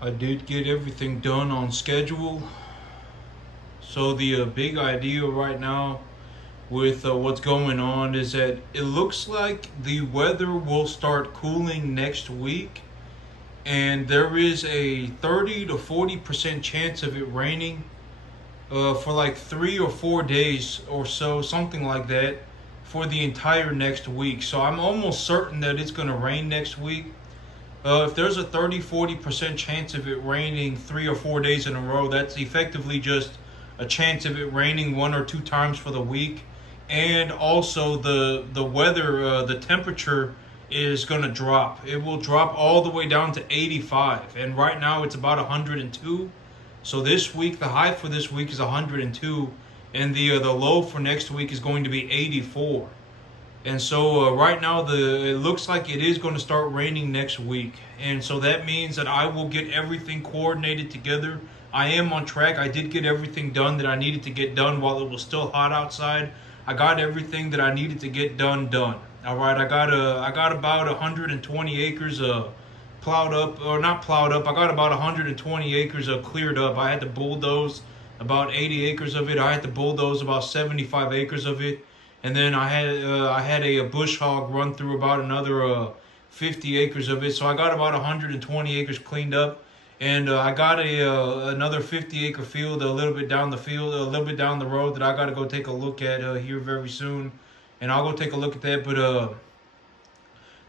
I did get everything done on schedule. So the big idea right now with what's going on is that it looks like the weather will start cooling next week, and there is a 30 to 40% chance of it raining for like 3 or 4 days or so, something like that, for the entire next week. So I'm almost certain that it's going to rain next week. If there's a 30-40% chance of it raining 3 or 4 days in a row, that's effectively just a chance of it raining 1 or 2 times for the week. And also the weather, the temperature is going to drop. It will drop all the way down to 85. And right now it's about 102. So this week, the high for this week is 102. And the low for next week is going to be 84. And so right now, it looks like it is going to start raining next week, and so that means that I will get everything coordinated together. I am on track. I did get everything done that I needed to get done while it was still hot outside. I got everything that I needed to get done. All right, I got about 120 acres plowed up, or not plowed up. I got about 120 acres cleared up. I had to bulldoze about 80 acres of it. I had to bulldoze about 75 acres of it. And then I had a bush hog run through about another 50 acres of it. So I got about 120 acres cleaned up, and I got another 50-acre field a little bit down the field, a little bit down the road that I got to go take a look at here very soon, and I'll go take a look at that. But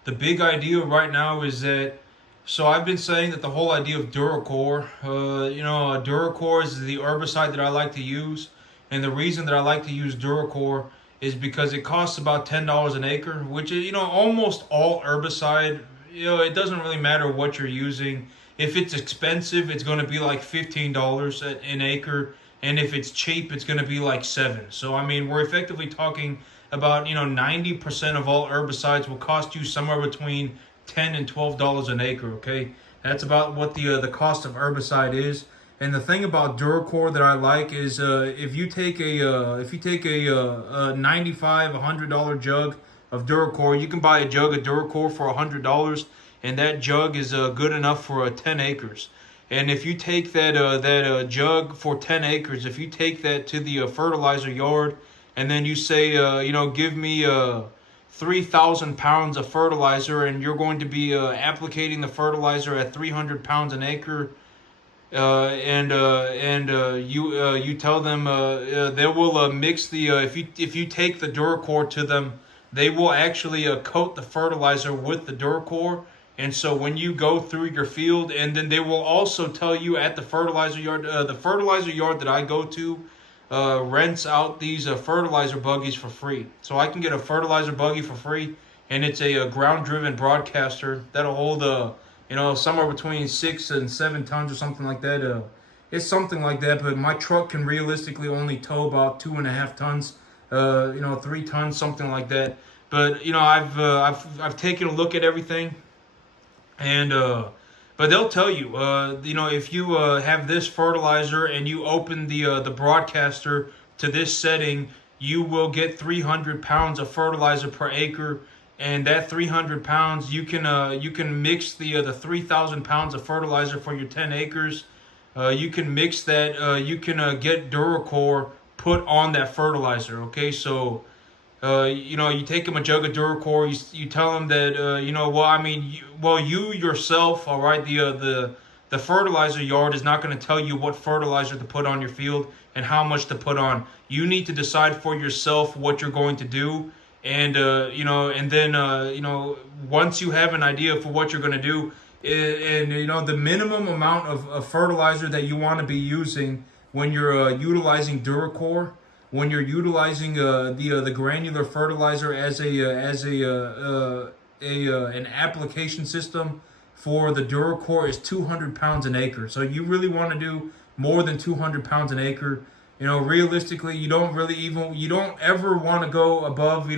the big idea right now is that. So I've been saying that the whole idea of Duracore, Duracore is the herbicide that I like to use, and the reason that I like to use Duracore is because it costs about $10 an acre, which is, almost all herbicide. It doesn't really matter what you're using. If it's expensive, it's going to be like $15 an acre, and if it's cheap, it's going to be like 7. So I mean, we're effectively talking about 90% of all herbicides will cost you somewhere between $10 and $12 an acre. Okay, that's about what the cost of herbicide is. And the thing about Duracore that I like is if you take a 95 $100 jug of Duracore, you can buy a jug of Duracore for $100, and that jug is good enough for 10 acres. And if you take that jug for 10 acres, if you take that to the fertilizer yard, and then you say, give me 3,000 pounds of fertilizer, and you're going to be applicating the fertilizer at 300 pounds an acre, you tell them they will mix the if you take the Duracore to them, they will actually coat the fertilizer with the Duracore. And so when you go through your field, and then they will also tell you at the fertilizer yard that I go to rents out these fertilizer buggies for free. So I can get a fertilizer buggy for free, and it's a ground-driven broadcaster that'll hold somewhere between 6 and 7 tons or something like that. It's something like that, but my truck can realistically only tow about 2.5 tons, 3 tons, something like that. But I've taken a look at everything, and but they'll tell you, if you have this fertilizer and you open the broadcaster to this setting, you will get 300 pounds of fertilizer per acre. And that 300 pounds, you can mix the 3,000 pounds of fertilizer for your 10 acres. You can mix that. You can get Duracore put on that fertilizer. Okay, so you take them a jug of Duracore. You tell them that you yourself, all right. The fertilizer yard is not going to tell you what fertilizer to put on your field and how much to put on. You need to decide for yourself what you're going to do. And once you have an idea for what you're going to do, and the minimum amount of fertilizer that you want to be using when you're utilizing Duracore, when you're utilizing the granular fertilizer as an application system for the Duracore, is 200 pounds an acre. So you really want to do more than 200 pounds an acre. Realistically, you don't ever want to go above,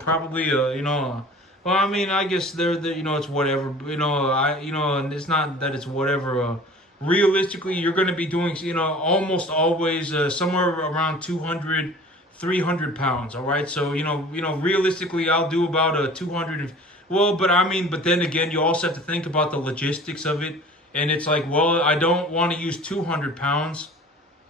probably, well, I mean, I guess it's whatever, and it's not that it's whatever. Realistically, you're going to be doing, almost always somewhere around 200, 300 pounds. All right. So, realistically, I'll do about 200. Well, but then again, you also have to think about the logistics of it. and it's like, well, I don't want to use 200 pounds.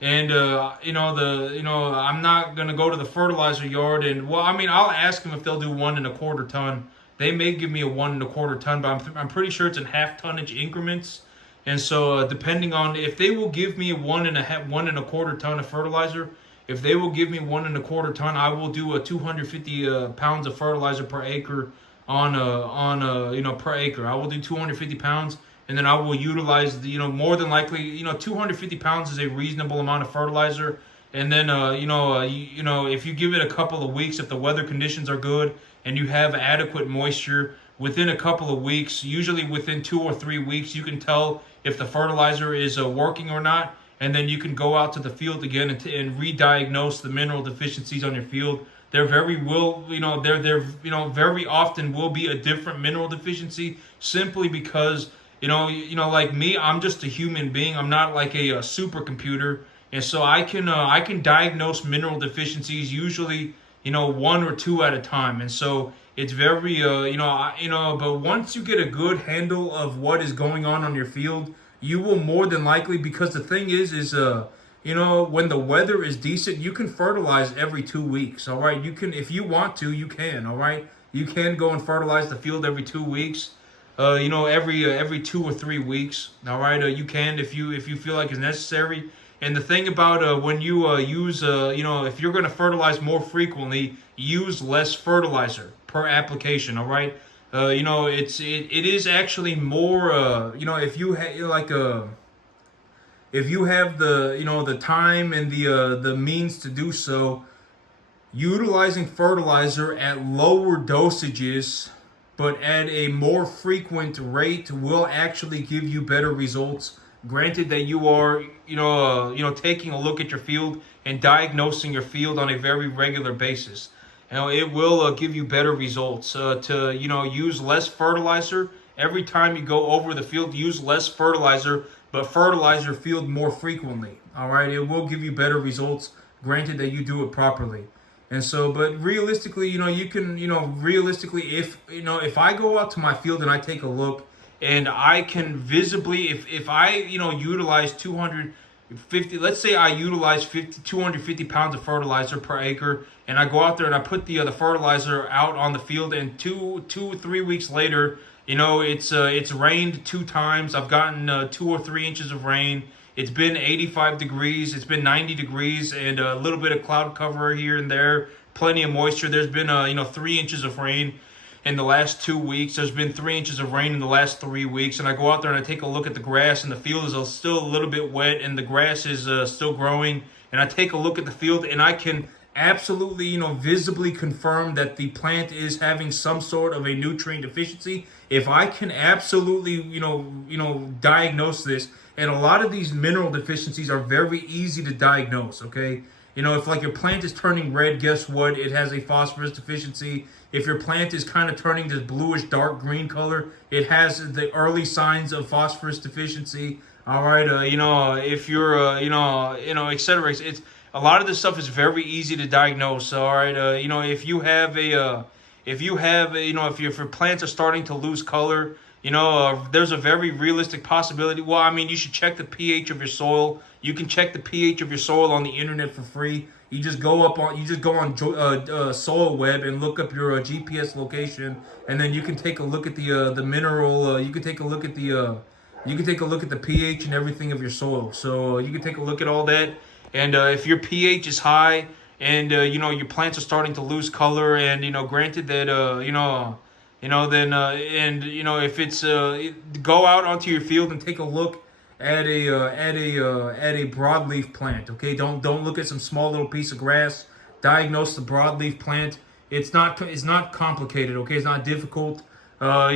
And I'm not gonna go to the fertilizer yard, and well, I mean, I'll ask them if they'll do 1.25 ton. They may give me a 1.25 ton, but I'm pretty sure it's in half tonnage increments. And so, depending on if they will give me 1.25 ton of fertilizer, if they will give me 1.25 ton, I will do a 250 pounds of fertilizer per acre per acre. I will do 250 pounds, and then I will utilize more than likely 250 pounds is a reasonable amount of fertilizer. And then if you give it a couple of weeks, if the weather conditions are good and you have adequate moisture, within a couple of weeks, usually within 2 or 3 weeks, you can tell if the fertilizer is working or not. And then you can go out to the field again and re-diagnose the mineral deficiencies on your field. There very often will be a different mineral deficiency, simply because like me, I'm just a human being. I'm not like a supercomputer, and so I can diagnose mineral deficiencies usually 1 or 2 at a time. And so it's very but once you get a good handle of what is going on your field, you will more than likely, because the thing is when the weather is decent, you can fertilize every 2 weeks. All right, you can, if you want to, you can. All right, you can go and fertilize the field every 2 weeks. Every 2 or 3 weeks. All right, you can if you feel like it's necessary. And the thing about when you use if you're going to fertilize more frequently, use less fertilizer per application. All right, it is actually more if you have the time and the means to do so, utilizing fertilizer at lower dosages but at a more frequent rate will actually give you better results. Granted that you are taking a look at your field and diagnosing your field on a very regular basis. It will give you better results. To use less fertilizer every time you go over the field. Use less fertilizer, but fertilize your field more frequently. All right, it will give you better results. Granted that you do it properly. And so, but realistically, you can, if I go out to my field and I take a look, and I can visibly, if I, utilize 250, let's say I utilize 250 pounds of fertilizer per acre, and I go out there and I put the fertilizer out on the field, and 3 weeks later, it's rained 2 times. I've gotten 2 or 3 inches of rain. It's been 85 degrees. It's been 90 degrees and a little bit of cloud cover here and there. Plenty of moisture. There's been 3 inches of rain in the last 2 weeks. There's been 3 inches of rain in the last 3 weeks. And I go out there and I take a look at the grass, and the field is still a little bit wet, and the grass is still growing. And I take a look at the field, and I can absolutely, visibly confirm that the plant is having some sort of a nutrient deficiency. If I can absolutely, diagnose this. And a lot of these mineral deficiencies are very easy to diagnose, okay? If like your plant is turning red, guess what? It has a phosphorus deficiency. If your plant is kind of turning this bluish dark green color, it has the early signs of phosphorus deficiency. All right, if you're, et cetera. It's a lot of this stuff is very easy to diagnose. All right, if you have if your plants are starting to lose color, there's a very realistic possibility. Well, I mean, you should check the pH of your soil. You can check the pH of your soil on the internet for free. You just go on Soil Web and look up your GPS location, and then you can take a look at the mineral. You can take a look at the pH and everything of your soil. So you can take a look at all that. And if your pH is high and your plants are starting to lose color, and granted that if it's go out onto your field and take a look at a broadleaf plant. Okay, don't look at some small little piece of grass. Diagnose the broadleaf plant. It's not complicated. Okay, it's not difficult. Once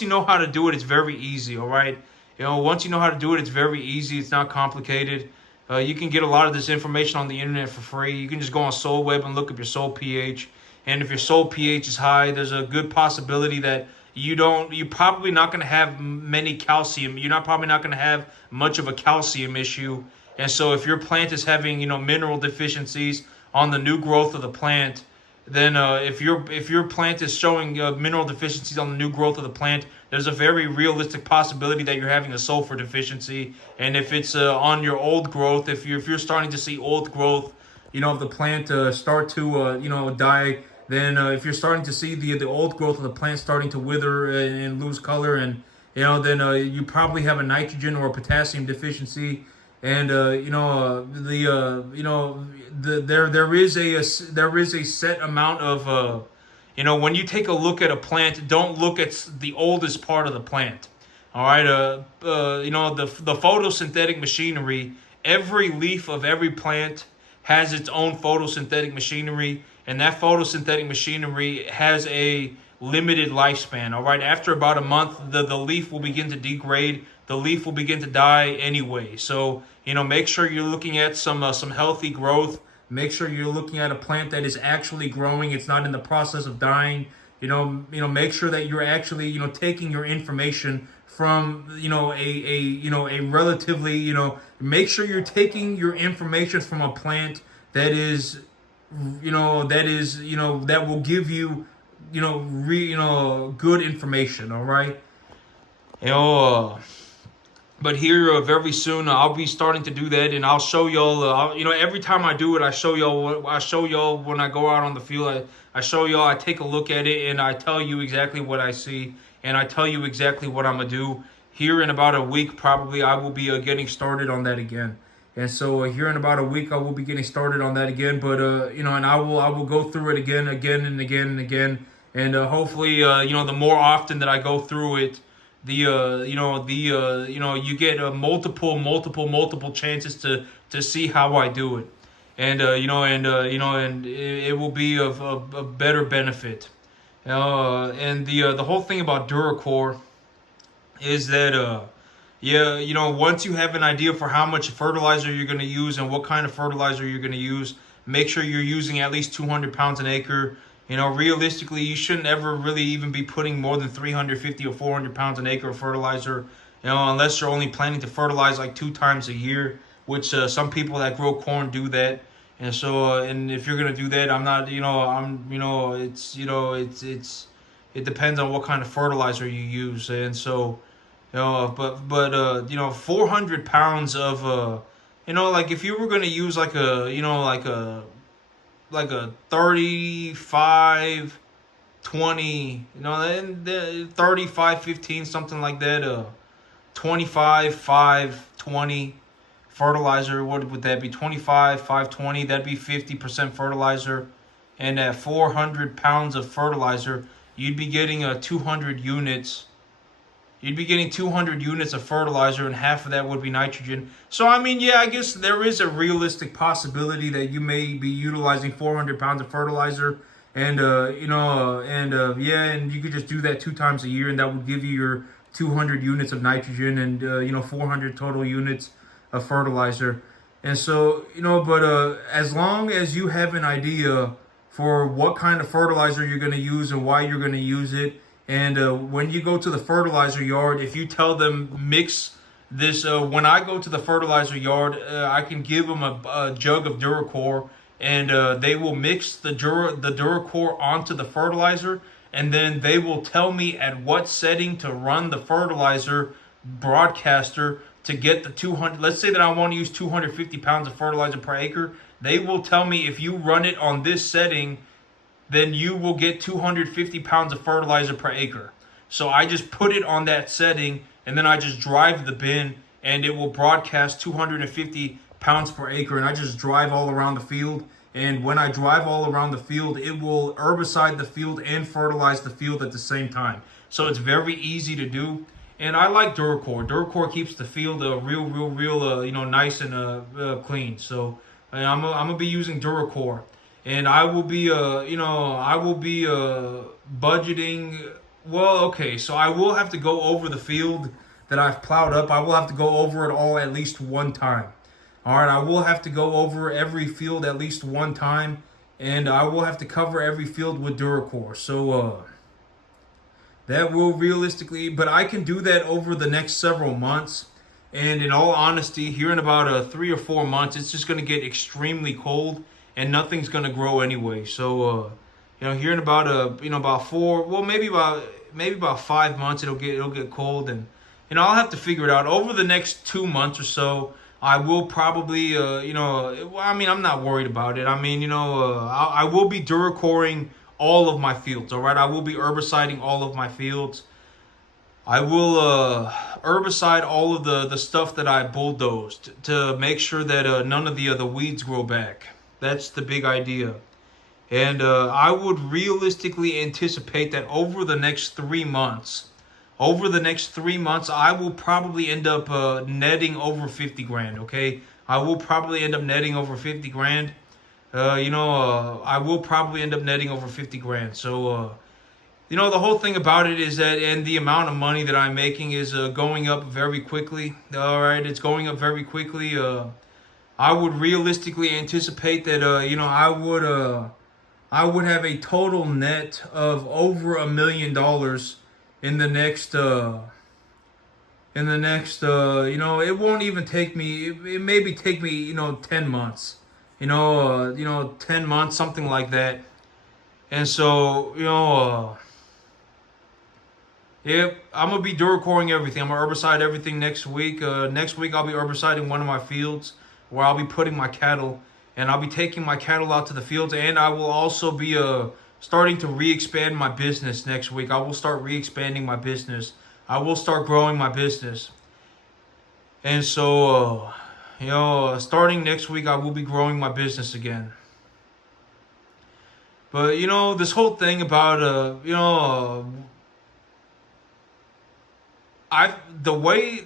you know how to do it, it's very easy. All right, once you know how to do it, it's very easy. It's not complicated. You can get a lot of this information on the internet for free. You can just go on Soil Web and look up your soil pH. And if your soil pH is high, there's a good possibility that you're probably not going to have many calcium. You're probably not going to have much of a calcium issue. And so if your plant is having, mineral deficiencies on the new growth of the plant, then if your plant is showing mineral deficiencies on the new growth of the plant, there's a very realistic possibility that you're having a sulfur deficiency. And if it's on your old growth, if you're starting to see old growth, of the plant start to die, then if you're starting to see the old growth of the plant starting to wither and lose color, and then you probably have a nitrogen or a potassium deficiency. And there is a set amount of when you take a look at a plant, don't look at the oldest part of the plant. All right, the photosynthetic machinery. Every leaf of every plant has its own photosynthetic machinery, and that photosynthetic machinery has a limited lifespan. All right, after about a month, the leaf will begin to degrade. The leaf will begin to die anyway. So make sure you're looking at some healthy growth. Make sure you're looking at a plant that is actually growing. It's not in the process of dying. Make sure that you're actually taking your information from a relatively make sure you're taking your information from a plant that is that will give you good information. All right. But here very soon I'll be starting to do that, and I'll show y'all. Every time I do it, I show y'all when I go out on the field. I show y'all. I take a look at it, and I tell you exactly what I see, and I tell you exactly what I'm gonna do. Here in about a week, probably I will be getting started on that again. And so here in about a week, I will be getting started on that again. But and I will go through it again and again, and hopefully the more often that I go through it, you get multiple chances to see how I do it, and and it will be of a better benefit. And the whole thing about Duracore is that once you have an idea for how much fertilizer you're going to use and what kind of fertilizer you're going to use, make sure you're using at least 200 pounds an acre. Realistically, you shouldn't ever really even be putting more than 350 or 400 pounds an acre of fertilizer, unless you're only planning to fertilize like 2 times a year, which some people that grow corn do that. And so, and if you're gonna do that, I'm not, it depends on what kind of fertilizer you use. And so, 400 pounds of, like if you were gonna use like a 35 20, then 35 15, something like that, 25 5 20 fertilizer. What would that be? 25 5 20, that'd be 50% fertilizer. And at 400 pounds of fertilizer, you'd be getting 200 units. You'd be getting 200 units of fertilizer, and half of that would be nitrogen. So, I guess there is a realistic possibility that you may be utilizing 400 pounds of fertilizer. And, and you could just do that 2 times a year, and that would give you your 200 units of nitrogen and, 400 total units of fertilizer. And so, but as long as you have an idea for what kind of fertilizer you're going to use and why you're going to use it, and when you go to the fertilizer yard, if you tell them mix this, when I go to the fertilizer yard, I can give them a jug of Duracore, and they will mix the Duracore onto the fertilizer, and then they will tell me at what setting to run the fertilizer broadcaster to get the 200. Let's say that I want to use 250 pounds of fertilizer per acre. They will tell me if you run it on this setting, then you will get 250 pounds of fertilizer per acre. So I just put it on that setting, and then I just drive the bin, and it will broadcast 250 pounds per acre, and I just drive all around the field. And when I drive all around the field, it will herbicide the field and fertilize the field at the same time. So it's very easy to do. And I like Duracore. Duracore keeps the field real nice and clean. So I'm gonna be using Duracore. And I will be, budgeting. Well, okay, so I will have to go over the field that I've plowed up. I will have to go over it all at least 1 time. All right, I will have to go over every field at least 1 time, and I will have to cover every field with Duracore. So that will realistically, but I can do that over the next several months. And in all honesty, here in about 3 or 4 months, it's just going to get extremely cold, and nothing's going to grow anyway. So, Here in about about four, well, maybe about 5 months, it'll get cold, and I'll have to figure it out over the next 2 months or so. I will probably, I'm not worried about it. I will be Duracoring all of my fields. All right, I will be herbiciding all of my fields. I will herbicide all of the stuff that I bulldozed to make sure that none of the weeds grow back. That's the big idea. And I would realistically anticipate that over the next 3 months, I will probably end up netting over 50 grand. Okay, I will probably end up netting over 50 grand. I will probably end up netting over 50 grand. So, the whole thing about it is that, and the amount of money that I'm making is going up very quickly. All right, it's going up very quickly. I would realistically anticipate that, I would have a total net of over $1 million in the next it won't even take me, it maybe take me 10 months, 10 months, something like that. And so, yep, I'm gonna be Duracoring everything. I'm gonna herbicide everything next week. Next week I'll be herbiciding one of my fields where I'll be putting my cattle, and I'll be taking my cattle out to the fields, and I will also be starting to re-expand my business next week. I will start re-expanding my business. I will start growing my business. And so, starting next week, I will be growing my business again. But, this whole thing about, the way,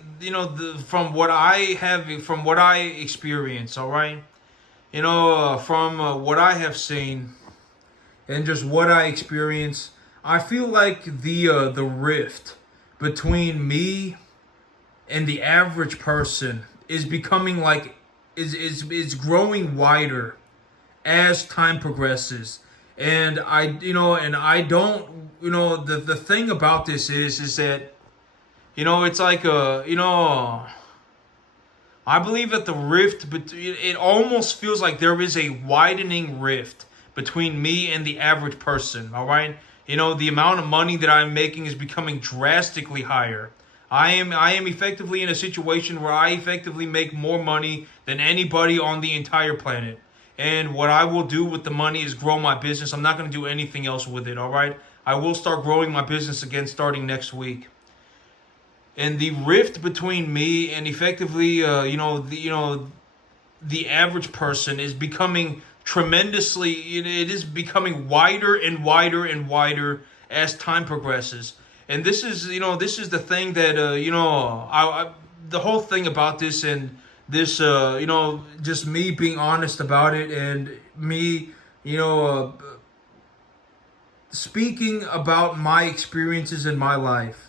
from what I experience, all right? From what I have seen and just what I experience, I feel like the rift between me and the average person is becoming like is growing wider as time progresses. And I don't, the thing about this is that, it's like I believe that the rift, it almost feels like there is a widening rift between me and the average person, all right? The amount of money that I'm making is becoming drastically higher. I am effectively in a situation where I effectively make more money than anybody on the entire planet. And what I will do with the money is grow my business. I'm not going to do anything else with it, all right? I will start growing my business again starting next week. And the rift between me and effectively, the average person is becoming tremendously, it is becoming wider and wider and wider as time progresses. And this is the thing that, the whole thing about this, and this, just me being honest about it, and me, speaking about my experiences in my life.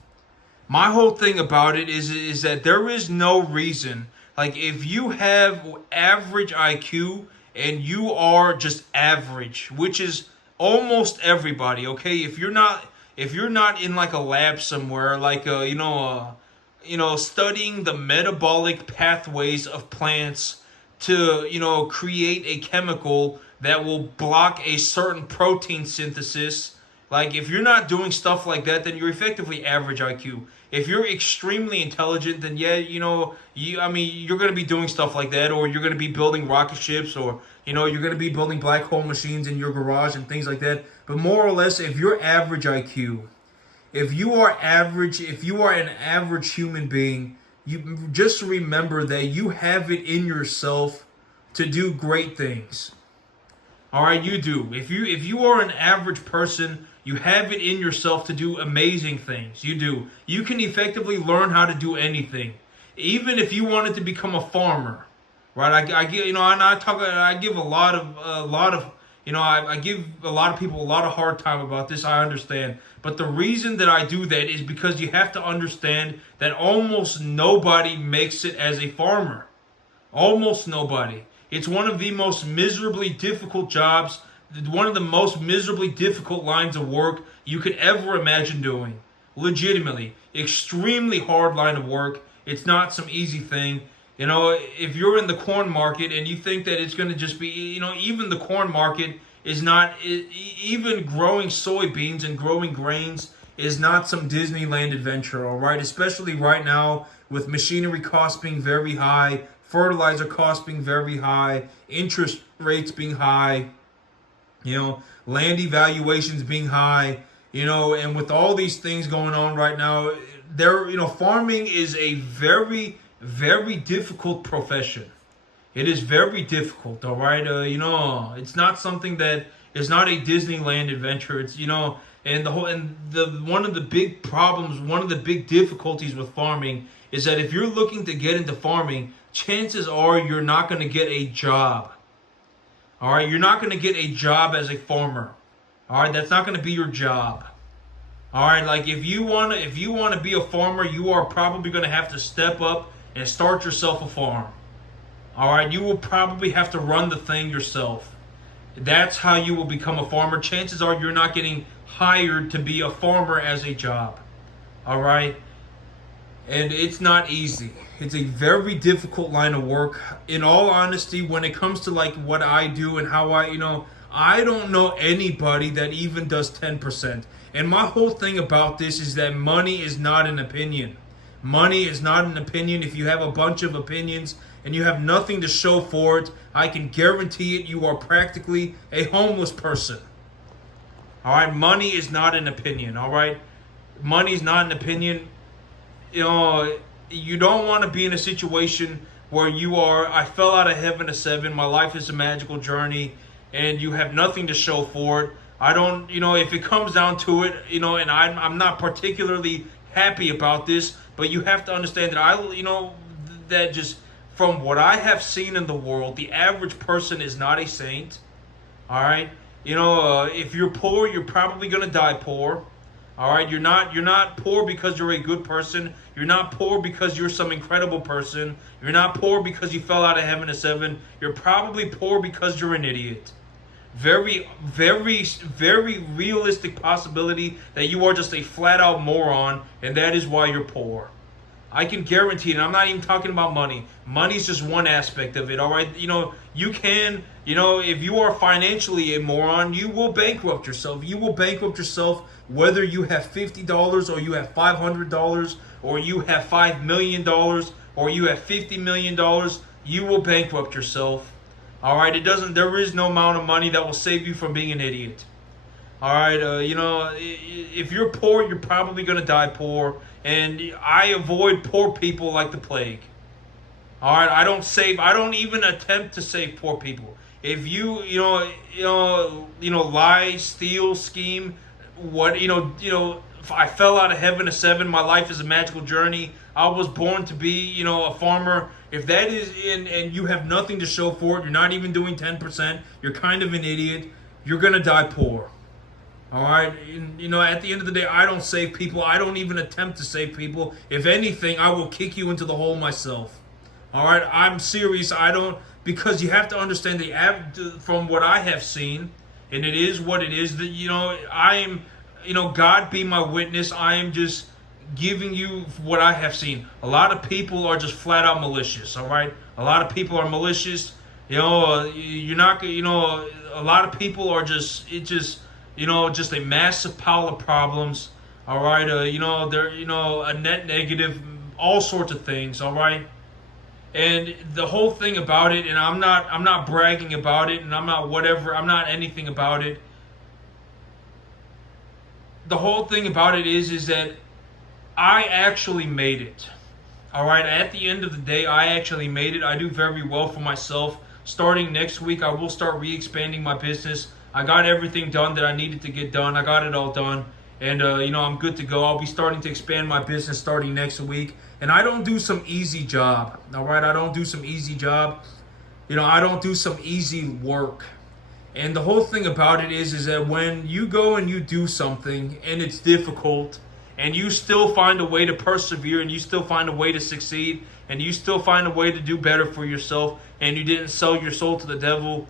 My whole thing about it is that there is no reason, like, if you have average IQ and you are just average, which is almost everybody, okay? If you're not in like a lab somewhere, like studying the metabolic pathways of plants to create a chemical that will block a certain protein synthesis. Like, if you're not doing stuff like that, then you're effectively average IQ. If you're extremely intelligent, then yeah, you're going to be doing stuff like that, or you're going to be building rocket ships, or you're going to be building black hole machines in your garage and things like that. But more or less, if you're average IQ, if you are an average human being, you just remember that you have it in yourself to do great things. All right, you do. If you are an average person, you have it in yourself to do amazing things. You do. You can effectively learn how to do anything, even if you wanted to become a farmer, right? I give I give a lot of I give a lot of people a lot of hard time about this. I understand, but the reason that I do that is because you have to understand that almost nobody makes it as a farmer. Almost nobody. It's one of the most miserably difficult jobs, one of the most miserably difficult lines of work you could ever imagine doing. Legitimately. Extremely hard line of work. It's not some easy thing. If you're in the corn market and you think that it's going to just be, even the corn market is not even growing soybeans and growing grains is not some Disneyland adventure, all right? Especially right now with machinery costs being very high, fertilizer costs being very high, interest rates being high, land evaluations being high, and with all these things going on right now, farming is a very, very difficult profession. It is very difficult, all right? It's not something that is not a Disneyland adventure. It's, one of the big problems, one of the big difficulties with farming is that if you're looking to get into farming, chances are you're not going to get a job. All right, you're not going to get a job as a farmer. All right, that's not going to be your job. All right, like if you want to be a farmer, you are probably going to have to step up and start yourself a farm. All right, you will probably have to run the thing yourself. That's how you will become a farmer. Chances are you're not getting hired to be a farmer as a job. All right? And it's not easy. It's a very difficult line of work. In all honesty, when it comes to like what I do and how I don't know anybody that even does 10%. And my whole thing about this is that money is not an opinion. Money is not an opinion. If you have a bunch of opinions and you have nothing to show for it, I can guarantee it, you are practically a homeless person. All right, money is not an opinion. All right, money is not an opinion. You don't want to be in a situation where I fell out of heaven to seven. My life is a magical journey, and you have nothing to show for it. I don't, if it comes down to it, and I'm not particularly happy about this, but you have to understand that that just from what I have seen in the world, the average person is not a saint. All right, if you're poor, you're probably gonna die poor. All right, you're not poor because you're a good person. You're not poor because you're some incredible person. You're not poor because you fell out of heaven to seven. You're probably poor because you're an idiot. Very, very, very realistic possibility that you are just a flat out moron, and that is why you're poor. I can guarantee it. And I'm not even talking about money. Money's just one aspect of it, all right? You can, if you are financially a moron, you will bankrupt yourself. You will bankrupt yourself whether you have $50 or you have $500 or you have $5 million or you have $50 million. You will bankrupt yourself. All right, there is no amount of money that will save you from being an idiot. All right, if you're poor, you're probably going to die poor. And I avoid poor people like the plague. All right, I don't even attempt to save poor people. If you, lie, steal, scheme, if I fell out of heaven to seven, my life is a magical journey. I was born to be, a farmer. If that is and you have nothing to show for it, you're not even doing 10%, you're kind of an idiot, you're going to die poor. All right? At the end of the day, I don't save people. I don't even attempt to save people. If anything, I will kick you into the hole myself. All right? I'm serious. Because you have to understand from what I have seen, and it is what it is, that, I am, God be my witness, I am just giving you what I have seen. A lot of people are just flat out malicious, all right? A lot of people are malicious. You're not, a lot of people are just a massive pile of problems, all right? They're, a net negative, all sorts of things, all right? And the whole thing about it, and I'm not bragging about it, and I'm not anything about it. The whole thing about it is that I actually made it. All right, at the end of the day, I actually made it. I do very well for myself. Starting next week, I will start re-expanding my business. I got everything done that I needed to get done. I got it all done. And, I'm good to go. I'll be starting to expand my business starting next week. And I don't do some easy job, all right? I don't do some easy job. I don't do some easy work. And the whole thing about it is that when you go and you do something and it's difficult and you still find a way to persevere and you still find a way to succeed and you still find a way to do better for yourself and you didn't sell your soul to the devil,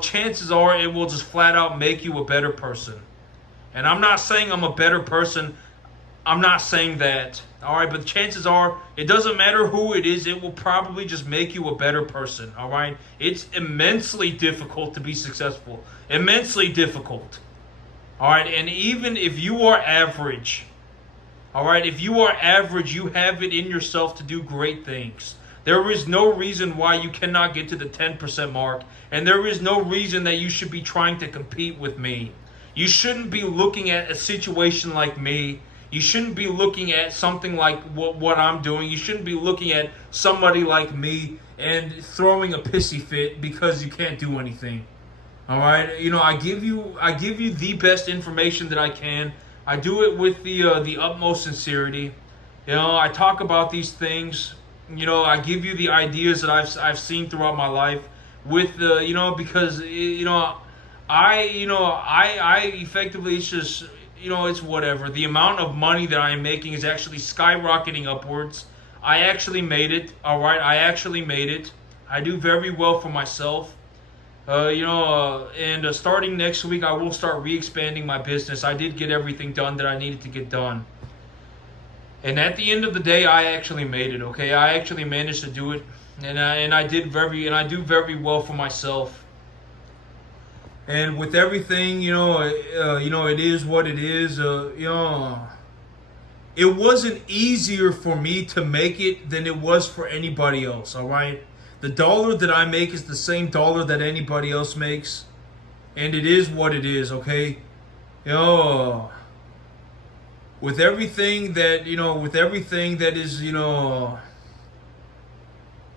chances are it will just flat out make you a better person. And I'm not saying I'm a better person. I'm not saying that. All right, but chances are it doesn't matter who it is, it will probably just make you a better person. All right, it's immensely difficult to be successful, immensely difficult. All right, and even if you are average, all right, if you are average, you have it in yourself to do great things. There is no reason why you cannot get to the 10% mark, and there is no reason that you should be trying to compete with me. You shouldn't be looking at a situation like me. You shouldn't be looking at something like what I'm doing. You shouldn't be looking at somebody like me and throwing a pissy fit because you can't do anything. All right, I give you the best information that I can. I do it with the utmost sincerity. I talk about these things. I give you the ideas that I've seen throughout my life with because I effectively, it's just, it's whatever. The amount of money that I am making is actually skyrocketing upwards. I actually made it. All right, I actually made it. I do very well for myself. And starting next week, I will start re-expanding my business. I did get everything done that I needed to get done. And at the end of the day, I actually made it. Okay, I actually managed to do it, and I do very well for myself. And with everything, it is what it is. It wasn't easier for me to make it than it was for anybody else. All right, the dollar that I make is the same dollar that anybody else makes, and it is what it is. Okay, with everything that is,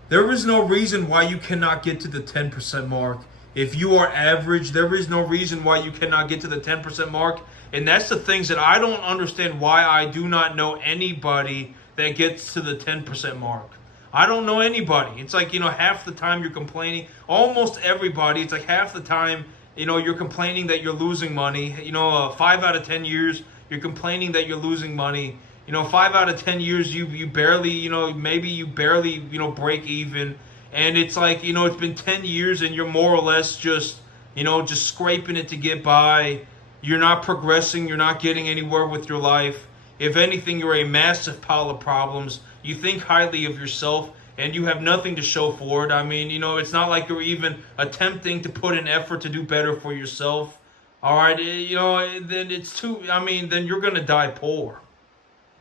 there is no reason why you cannot get to the 10% mark. If you are average, there is no reason why you cannot get to the 10% mark. And that's the things that I don't understand, why I do not know anybody that gets to the 10% mark. I don't know anybody. It's like, half the time you're complaining. Almost everybody, it's like half the time, you're complaining that you're losing money. 5 out of 10 years, you're complaining that you're losing money. 5 out of 10 years, you barely, maybe you barely, break even. And it's like, it's been 10 years and you're more or less just scraping it to get by. You're not progressing. You're not getting anywhere with your life. If anything, you're a massive pile of problems. You think highly of yourself and you have nothing to show for it. I mean, it's not like you're even attempting to put an effort to do better for yourself. All right, then then you're going to die poor.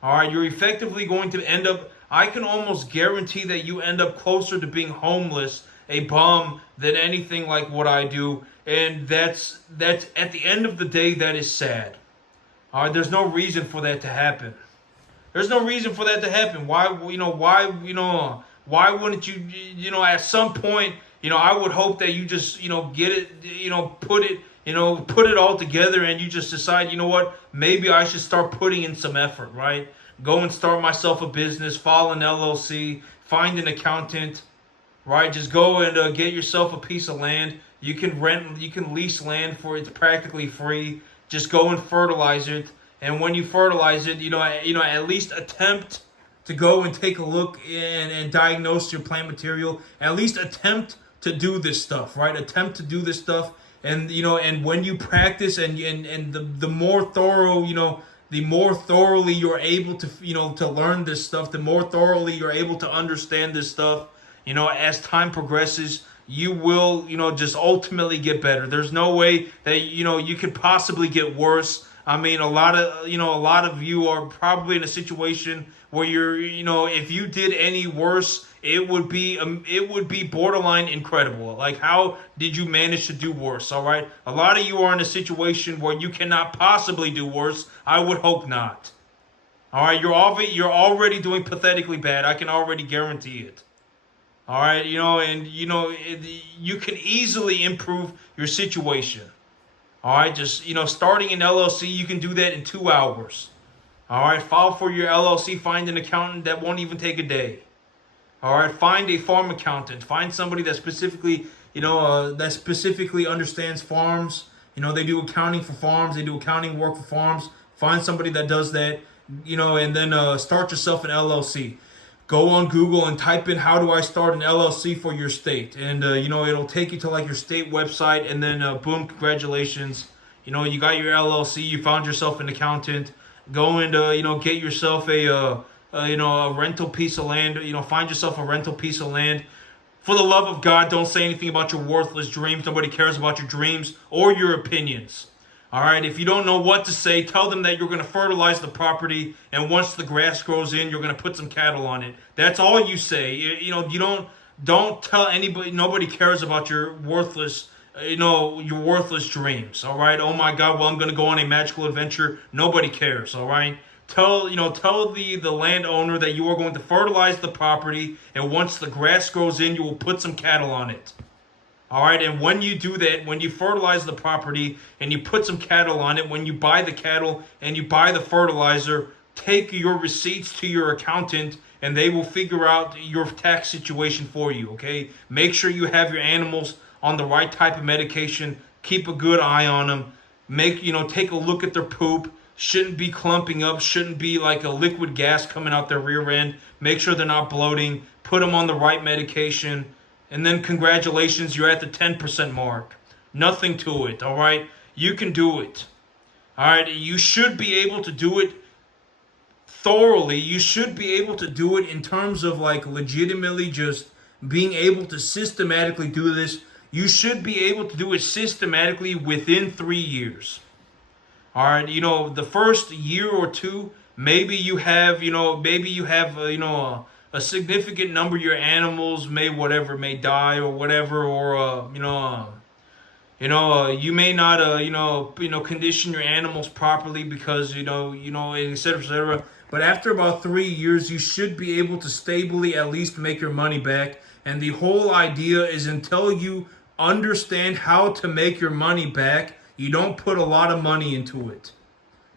All right, you're effectively going to end up, I can almost guarantee that you end up closer to being homeless, a bum, than anything like what I do. And that's at the end of the day, that is sad. All right, there's no reason for that to happen. There's no reason for that to happen. Why wouldn't you, at some point, I would hope that you just, get it, put it all together and you just decide, what, maybe I should start putting in some effort, right? Go and start myself a business, file an LLC, find an accountant, right? Just go and get yourself a piece of land. You can lease land for it's practically free. Just go and fertilize it. And when you fertilize it, at least attempt to go and take a look and diagnose your plant material. At least attempt to do this stuff, right? Attempt to do this stuff. And and when you practice and the more thorough, the more thoroughly you're able to to learn this stuff, the more thoroughly you're able to understand this stuff, as time progresses, you will just ultimately get better. There's no way that you could possibly get worse. I mean, a lot of you are probably in a situation where you're, if you did any worse, it would be borderline incredible. Like, how did you manage to do worse? All right, a lot of you are in a situation where you cannot possibly do worse. I would hope not. All right, you're already doing pathetically bad. I can already guarantee it. All right, you can easily improve your situation. All right, just starting an LLC, you can do that in 2 hours. All right, file for your LLC, find an accountant, that won't even take a day. All right, find a farm accountant, find somebody that specifically understands farms. They do accounting for farms, they do accounting work for farms. Find somebody that does that, and then start yourself an LLC. Go on Google and type in, how do I start an LLC for your state? And, it'll take you to like your state website, and then boom, congratulations. You got your LLC, you found yourself an accountant. Go and get yourself a rental piece of land. Find yourself a rental piece of land. For the love of God, don't say anything about your worthless dreams. Nobody cares about your dreams or your opinions. All right, if you don't know what to say, tell them that you're going to fertilize the property, and once the grass grows in, you're going to put some cattle on it. That's all you say. You don't tell anybody. Nobody cares about your worthless dreams. All right. Oh my God. Well, I'm going to go on a magical adventure. Nobody cares. All right. Tell the landowner that you are going to fertilize the property, and once the grass grows in, you will put some cattle on it. All right, and when you do that, when you fertilize the property and you put some cattle on it, when you buy the cattle and you buy the fertilizer, take your receipts to your accountant and they will figure out your tax situation for you, okay? Make sure you have your animals on the right type of medication. Keep a good eye on them. Take a look at their poop. Shouldn't be clumping up, shouldn't be like a liquid gas coming out their rear end. Make sure they're not bloating. Put them on the right medication. And then congratulations, you're at the 10% mark. Nothing to it, all right? You can do it. All right, you should be able to do it thoroughly. You should be able to do it in terms of like legitimately just being able to systematically do this. You should be able to do it systematically within 3 years. All right, the first year or two, maybe you have a significant number of your animals may die or whatever, or you may not condition your animals properly because et cetera, et cetera. But after about 3 years, you should be able to stably at least make your money back. And the whole idea is until you understand how to make your money back, you don't put a lot of money into it.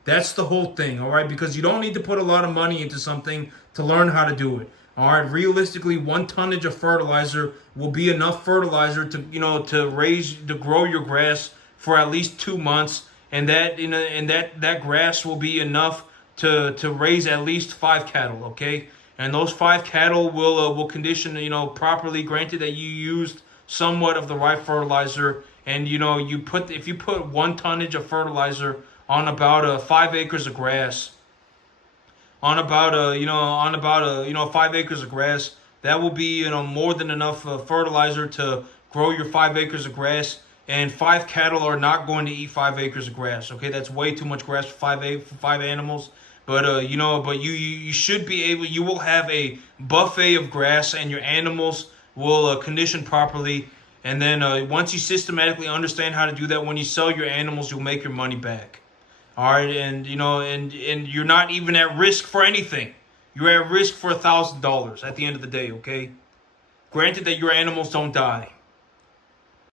That's the whole thing, all right? Because you don't need to put a lot of money into something to learn how to do it. All right, realistically, 1 tonnage of fertilizer will be enough fertilizer to grow your grass for at least 2 months, and that grass will be enough to raise at least 5 cattle. Okay, and those 5 cattle will condition properly. Granted that you used somewhat of the right fertilizer, and if you put 1 tonnage of fertilizer on about 5 acres of grass. On about 5 acres of grass, that will be more than enough fertilizer to grow your 5 acres of grass. And 5 cattle are not going to eat 5 acres of grass. Okay, that's way too much grass for five animals. But you should be able. You will have a buffet of grass, and your animals will condition properly. And then once you systematically understand how to do that, when you sell your animals, you'll make your money back. All right, and you're not even at risk for anything. You're at risk for $1,000 at the end of the day, okay? Granted that your animals don't die.